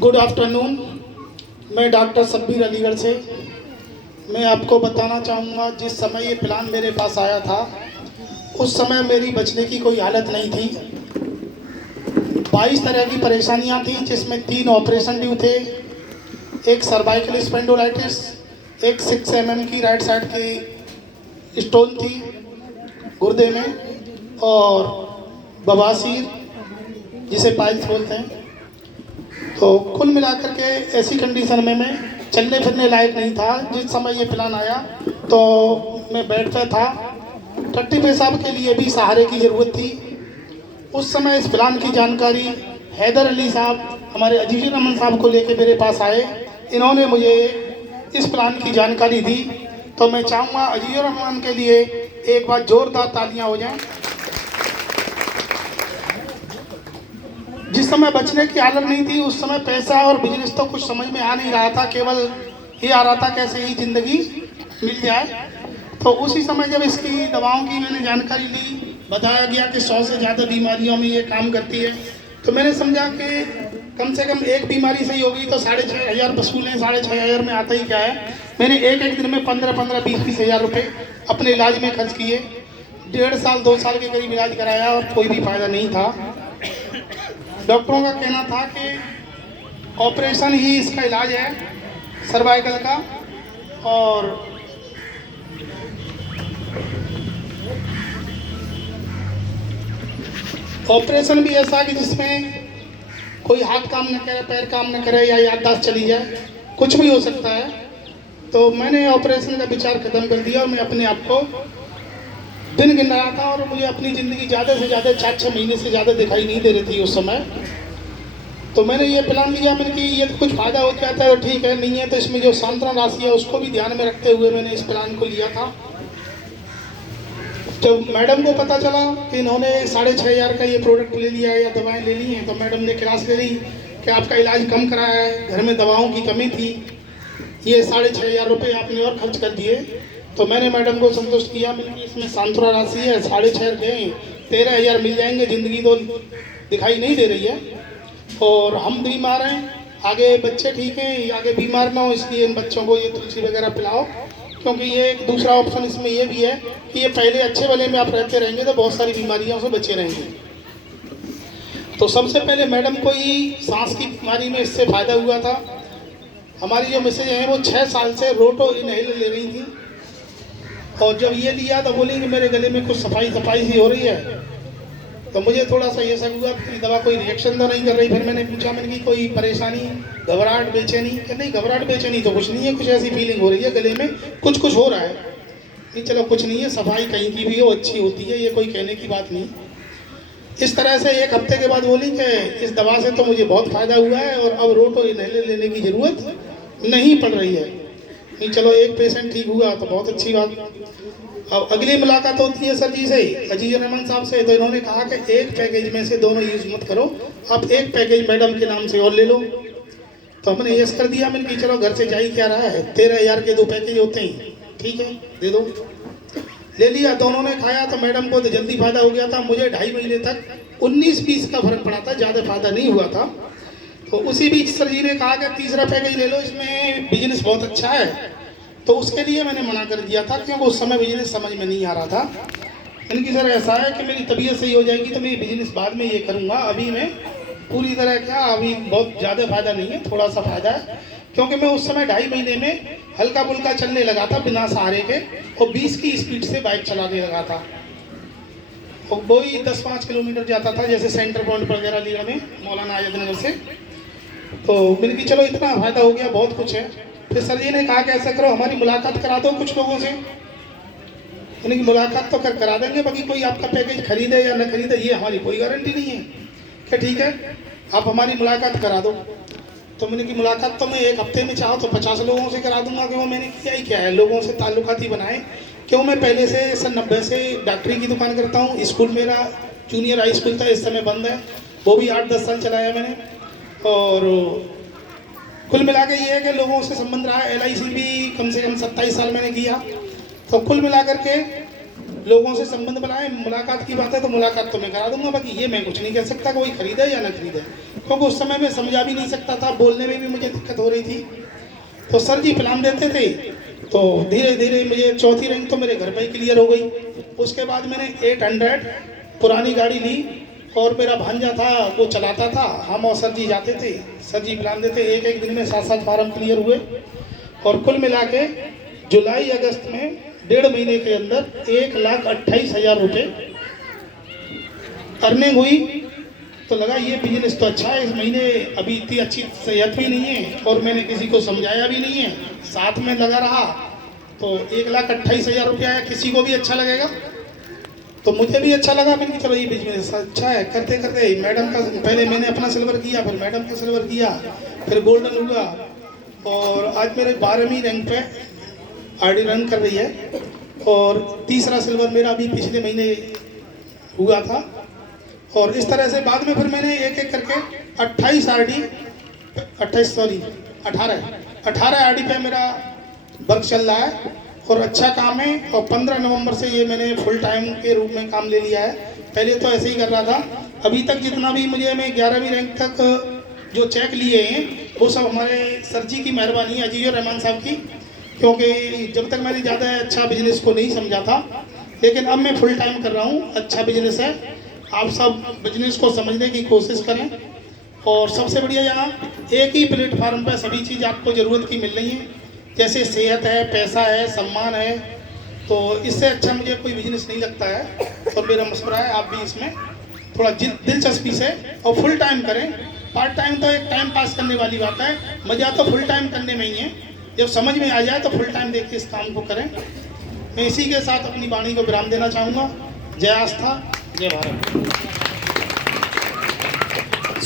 Good afternoon. मैं doctor Sabbir Aligarh से। मैं आपको बताना चाहूँगा, जिस समय ये प्लान मेरे पास आया था उस समय मेरी बचने की कोई हालत नहीं थी। 22 तरह की परेशानियाँ थी, जिसमें 3 ऑपरेशन ड्यू थे। एक सर्वाइकल स्पेंडोलाइटिस, एक 6 mm की राइट साइड की स्टोन थी गुर्दे में, और बवासीर जिसे पाइल्स बोलते हैं। तो कुल मिलाकर के ऐसी कंडीशन में मैं चलने फिरने लायक नहीं था। जिस समय ये प्लान आया तो मैं बेड पे था, टट्टी पेशाब के लिए भी सहारे की ज़रूरत थी। उस समय इस प्लान की जानकारी हैदर अली साहब, हमारे अजीज़ुर रहमान साहब को लेके मेरे पास आए। इन्होंने मुझे इस प्लान की जानकारी दी। तो मैं चाहूँगा अजीज़ुर रहमान के लिए एक बार ज़ोरदार तालियाँ हो जाएं। जिस समय बचने की हालत नहीं थी उस समय पैसा और बिजनेस तो कुछ समझ में आ नहीं रहा था, केवल ये आ रहा था कैसे ही ज़िंदगी मिल जाए। तो उसी समय जब इसकी दवाओं की मैंने जानकारी ली, बताया गया कि 100 से ज़्यादा बीमारियों में ये काम करती है, तो मैंने समझा कि कम से कम एक बीमारी सही होगी तो 6,500 वसूल हैं। 6,500 में आता ही क्या है। मैंने एक दिन में 15-15, 20-20 हज़ार रुपये अपने इलाज में खर्च किए। 1.5 साल 2 साल के करीब इलाज कराया और कोई भी फायदा नहीं था। डॉक्टरों का कहना था कि ऑपरेशन ही इसका इलाज है सर्वाइकल का। और ऑपरेशन भी ऐसा कि जिसमें कोई हाथ काम न करे, पैर काम न करे, या याददाश्त चली जाए, कुछ भी हो सकता है। तो मैंने ऑपरेशन का विचार खत्म कर दिया और मैं अपने आप को दिन गिन रहा था। और मुझे अपनी ज़िंदगी ज़्यादा से ज़्यादा 4-6 महीने से ज़्यादा दिखाई नहीं दे रही थी उस समय। तो मैंने ये प्लान लिया, मैंने कि ये तो कुछ फ़ायदा हो जाता है तो ठीक है, नहीं है तो इसमें जो सांत्वना राशि है उसको भी ध्यान में रखते हुए मैंने इस प्लान को लिया था। जब मैडम को पता चला कि इन्होंने 6,500 का ये प्रोडक्ट ले लिया है या दवाएं ले ली हैं, तो मैडम ने क्लास ले ली कि आपका इलाज कम कराया है, घर में दवाओं की कमी थी, ये 6,500 रुपये आपने और खर्च कर दिए। तो मैंने मैडम को संतुष्ट किया। मैंने इसमें सांत्वना राशि है, 6,500 दें, 13,000 मिल जाएंगे। ज़िंदगी तो दिखाई नहीं दे रही है और हम बीमार हैं, आगे बच्चे ठीक हैं, आगे बीमार ना हो, इसलिए इन बच्चों को ये तुलसी वगैरह पिलाओ। क्योंकि ये एक दूसरा ऑप्शन इसमें ये भी है कि ये पहले अच्छे वाले में आप रहते रहेंगे तो बहुत सारी बीमारियों से बचे रहेंगे। तो सबसे पहले मैडम को ही सांस की बीमारी में इससे फ़ायदा हुआ था। हमारी जो मिसेज हैं वो 6 साल से रोटो इनहेलर ले रही थी, और जब ये लिया तो बोली कि मेरे गले में कुछ सफाई सी हो रही है। तो मुझे थोड़ा सा ये सब हुआ कि दवा कोई रिएक्शन तो नहीं कर रही। फिर मैंने पूछा, मैंने की कोई परेशानी, घबराहट, बेचैनी? कि नहीं, घबराहट बेचैनी तो कुछ नहीं है, कुछ ऐसी फीलिंग हो रही है गले में, कुछ हो रहा है। नहीं, चलो कुछ नहीं है, सफाई कहीं की भी हो अच्छी होती है, ये कोई कहने की बात नहीं। इस तरह से 1 हफ्ते के बाद बोली कि इस दवा से तो मुझे बहुत फ़ायदा हुआ है और अब रोटो इनहेलर लेने की ज़रूरत नहीं पड़ रही है। नहीं, चलो एक पेशेंट ठीक हुआ तो बहुत अच्छी बात। अब अगली मुलाकात होती है सर जी से, अजीज़ुर रहमान साहब से। तो इन्होंने कहा कि एक पैकेज में से दोनों यूज़ मत करो, आप एक पैकेज मैडम के नाम से और ले लो। तो हमने यस कर दिया। मैंने कहा चलो घर से जा ही क्या रहा है, 13,000 के 2 पैकेज होते हैं, ठीक है दे दो। ले लिया, दोनों ने खाया। तो मैडम को तो जल्दी फ़ायदा हो गया था, मुझे 2.5 महीने तक 19-20 का फर्क पड़ा था, ज़्यादा फ़ायदा नहीं हुआ था। तो उसी बीच सर जी ने कहा कि तीसरा पैकेज ले लो, इसमें बिजनेस बहुत अच्छा है। तो उसके लिए मैंने मना कर दिया था, क्योंकि उस समय बिजनेस समझ में नहीं आ रहा था। मैंने कि सर ऐसा है कि मेरी तबीयत सही हो जाएगी तो मैं बिजनेस बाद में ये करूँगा, अभी मैं पूरी तरह क्या, अभी बहुत ज़्यादा फ़ायदा नहीं है, थोड़ा सा फ़ायदा है। क्योंकि मैं उस समय 2.5 महीने में हल्का फुल्का चलने लगा था बिना सहारे के, और 20 की स्पीड से बाइक चलाने लगा था। और वही 10-5 किलोमीटर जाता था, जैसे सेंटर पॉइंट पर वगैरह लिया में मौलाना आज़ाद नगर से। तो मैंने कि चलो इतना फ़ायदा हो गया, बहुत कुछ है। फिर सर जी ने कहा कि ऐसा करो, हमारी मुलाकात करा दो कुछ लोगों से। मैंने कि मुलाकात तो करा देंगे, बाकी कोई आपका पैकेज खरीदे या न खरीदे ये हमारी कोई गारंटी नहीं है। क्या ठीक है, आप हमारी मुलाकात करा दो। तो मैंने कि मुलाकात तो मैं 1 हफ्ते में चाहो तो 50 लोगों से करा दूंगा। क्यों, मैंने किया ही क्या है, लोगों से ताल्लुकात ही बनाए। क्यों, मैं पहले से सन 90 से डॉक्टरी की दुकान करता हूँ। स्कूल मेरा जूनियर हाई स्कूल था, इस समय बंद है, वो भी 8-10 साल चलाया मैंने। और कुल मिला के ये है कि लोगों से संबंध रहा है। LIC भी कम से कम 27 साल मैंने किया। तो कुल मिलाकर के लोगों से संबंध बनाए, मुलाकात की बात है तो मुलाकात तो मैं करा दूंगा, बाकी ये मैं कुछ नहीं कह सकता कि कोई खरीदे या ना खरीदे, क्योंकि उस समय मैं समझा भी नहीं सकता था, बोलने में भी मुझे दिक्कत हो रही थी। तो सर जी प्लान देते थे, तो धीरे धीरे मुझे चौथी रैंक तो मेरे घर पर ही क्लियर हो गई। उसके बाद मैंने 800 पुरानी गाड़ी ली और मेरा भांजा था वो चलाता था, हम और सर जी जाते थे, सर जी प्लान देते, एक एक दिन में 7-7 फार्म क्लियर हुए और कुल मिला के जुलाई अगस्त में 1.5 महीने के अंदर 1,28,000 रुपये अर्निंग हुई। तो लगा ये बिजनेस तो अच्छा है, इस महीने अभी इतनी अच्छी सेहत भी नहीं है और मैंने किसी को समझाया भी नहीं है, साथ में लगा रहा, तो 1,28,000 रुपया आया, किसी को भी अच्छा लगेगा तो मुझे भी अच्छा लगा। मैंने चलो ये बिजनेस अच्छा है, करते करते मैडम का पहले मैंने अपना सिल्वर किया, फिर मैडम का सिल्वर किया, फिर गोल्डन हुआ और आज मेरे 12वीं रैंक पे आरडी रन कर रही है और तीसरा सिल्वर मेरा अभी पिछले महीने हुआ था। और इस तरह से बाद में फिर मैंने एक एक करके 18 आरडी पे मेरा वर्क चल रहा है और अच्छा काम है। और 15 नवंबर से ये मैंने फुल टाइम के रूप में काम ले लिया है, पहले तो ऐसे ही कर रहा था। अभी तक जितना भी मुझे मैं 11वीं रैंक तक जो चेक लिए हैं वो सब हमारे सर जी की मेहरबानी है, अजीज़ रहमान साहब की, क्योंकि जब तक मैंने ज़्यादा अच्छा बिजनेस को नहीं समझा था, लेकिन अब मैं फुल टाइम कर रहा हूँ, अच्छा बिजनेस है। आप सब बिजनेस को समझने की कोशिश करें और सबसे बढ़िया यहाँ एक ही प्लेटफार्म पर सभी चीज़ आपको ज़रूरत की मिल रही है, जैसे सेहत है, पैसा है, सम्मान है, तो इससे अच्छा मुझे कोई बिजनेस नहीं लगता है। और मेरा मशवरा है आप भी इसमें थोड़ा दिलचस्पी से और फुल टाइम करें। पार्ट टाइम तो एक टाइम पास करने वाली बात है, मज़ा तो फुल टाइम करने में ही है, जब समझ में आ जाए तो फुल टाइम देख के इस काम को करें। मैं इसी के साथ अपनी वाणी को विराम देना चाहूँगा। जय आस्था, जय भारत।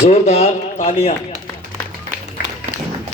जोरदार तालियां।